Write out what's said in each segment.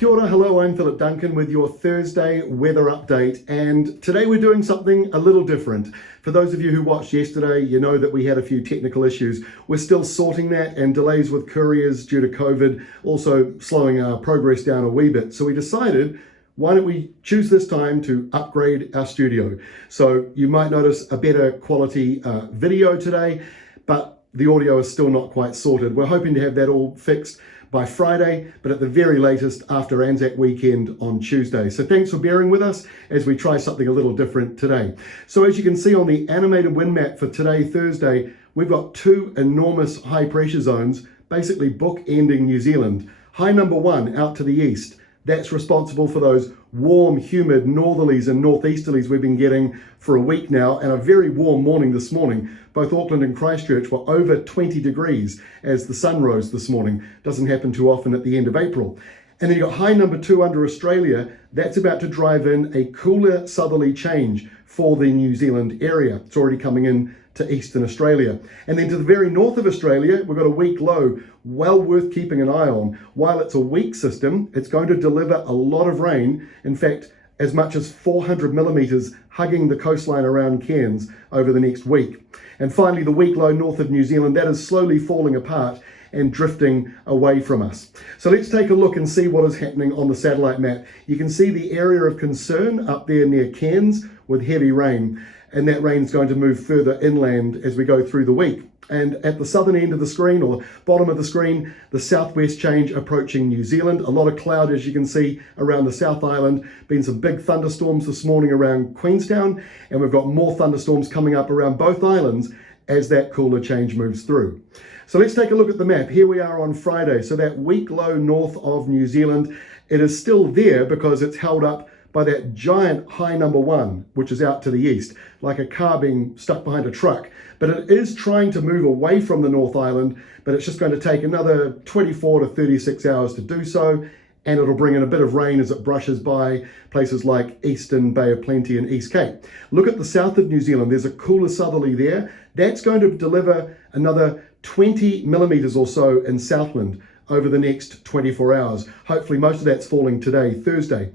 Kia ora, hello, I'm Philip Duncan with your Thursday weather update, and today we're doing something a little different. For those of you who watched yesterday, you know that we had a few technical issues. We're still sorting that, and delays with couriers due to COVID also slowing our progress down a wee bit. So we decided, why don't we choose this time to upgrade our studio? So you might notice a better quality video today, but the audio is still not quite sorted. We're hoping to have that all fixed by Friday, but at the very latest after Anzac weekend on Tuesday. So thanks for bearing with us as we try something a little different today. So as you can see on the animated wind map for today, Thursday, we've got two enormous high pressure zones, basically bookending New Zealand. High number one out to the east, that's responsible for those warm, humid northerlies and northeasterlies we've been getting for a week now, and a very warm morning this morning. Both Auckland and Christchurch were over 20 degrees as the sun rose this morning. Doesn't happen too often at the end of April. And then you've got high number two under Australia. That's about to drive in a cooler southerly change for the New Zealand area. It's already coming in to eastern Australia. And then to the very north of Australia, we've got a weak low, well worth keeping an eye on. While it's a weak system, it's going to deliver a lot of rain. In fact, as much as 400 millimetres hugging the coastline around Cairns over the next week. And finally, the weak low north of New Zealand, that is slowly falling apart and drifting away from us. So let's take a look and see what is happening on the satellite map. You can see the area of concern up there near Cairns with heavy rain, and that rain is going to move further inland as we go through the week. And at the southern end of the screen, or bottom of the screen, the southwest change approaching New Zealand. A lot of cloud, as you can see, around the South Island. Been some big thunderstorms this morning around Queenstown, and we've got more thunderstorms coming up around both islands as that cooler change moves through. So let's take a look at the map. Here we are on Friday. So that weak low north of New Zealand, it is still there because it's held up by that giant high number one, which is out to the east, like a car being stuck behind a truck. But it is trying to move away from the North Island, but it's just going to take another 24 to 36 hours to do so, and it'll bring in a bit of rain as it brushes by places like Eastern Bay of Plenty and East Cape. Look at the south of New Zealand, there's a cooler southerly there. That's going to deliver another 20 millimetres or so in Southland over the next 24 hours. Hopefully most of that's falling today, Thursday.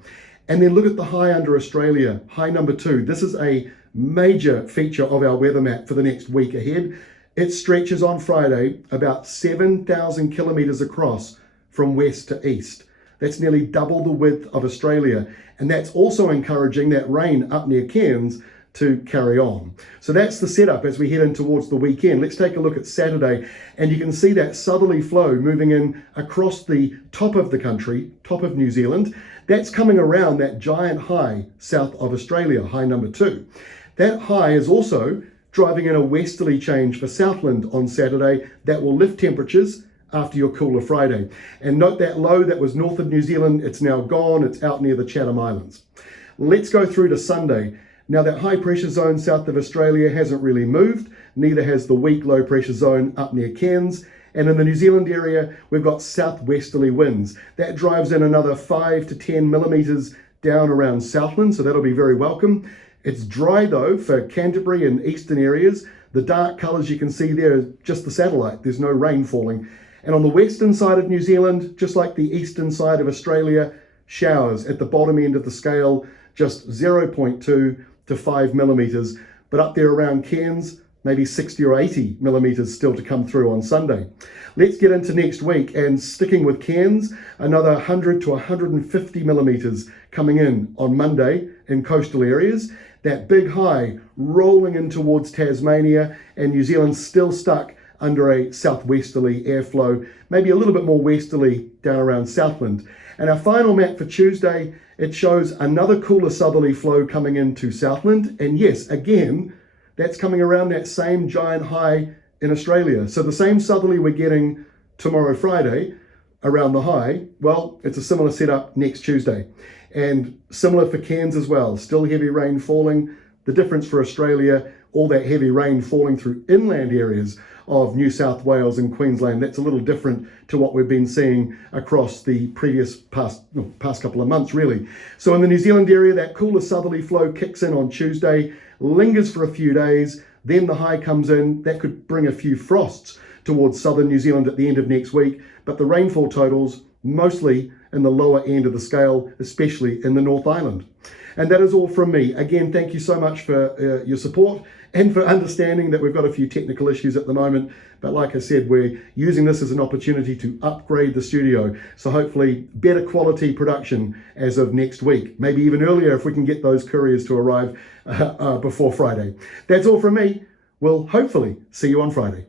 And then look at the high under Australia, high number two. This is a major feature of our weather map for the next week ahead. It stretches on Friday about 7,000 kilometres across from west to east. That's nearly double the width of Australia. And that's also encouraging that rain up near Cairns to carry on. So that's the setup as we head in towards the weekend. Let's take a look at Saturday, and you can see that southerly flow moving in across the top of the country, top of New Zealand. That's coming around that giant high south of Australia, high number two. That high is also driving in a westerly change for Southland on Saturday that will lift temperatures after your cooler Friday. And note that low that was north of New Zealand, it's now gone, it's out near the Chatham Islands. Let's go through to Sunday. Now that high pressure zone south of Australia hasn't really moved, neither has the weak low pressure zone up near Cairns. And in the New Zealand area, we've got southwesterly winds. That drives in another 5 to 10 millimetres down around Southland, so that'll be very welcome. It's dry though for Canterbury and eastern areas. The dark colours you can see there is just the satellite. There's no rain falling. And on the western side of New Zealand, just like the eastern side of Australia, showers at the bottom end of the scale, just 0.2 to 5 millimetres. But up there around Cairns, maybe 60 or 80 millimetres still to come through on Sunday. Let's get into next week, and sticking with Cairns, another 100 to 150 millimetres coming in on Monday in coastal areas. That big high rolling in towards Tasmania, and New Zealand still stuck under a southwesterly airflow, maybe a little bit more westerly down around Southland. And our final map for Tuesday, it shows another cooler southerly flow coming into Southland, and yes, again, that's coming around that same giant high in Australia. So the same southerly we're getting tomorrow, Friday, around the high, well, it's a similar setup next Tuesday. And similar for Cairns as well, still heavy rain falling. The difference for Australia, all that heavy rain falling through inland areas of New South Wales and Queensland. That's a little different to what we've been seeing across the past couple of months, really. So in the New Zealand area, that cooler southerly flow kicks in on Tuesday, lingers for a few days, then the high comes in. That could bring a few frosts towards southern New Zealand at the end of next week, but the rainfall totals mostly in the lower end of the scale, especially in the North Island. And that is all from me. Again, thank you so much for your support and for understanding that we've got a few technical issues at the moment. But like I said, we're using this as an opportunity to upgrade the studio. So hopefully better quality production as of next week, maybe even earlier if we can get those couriers to arrive before Friday. That's all from me. We'll hopefully see you on Friday.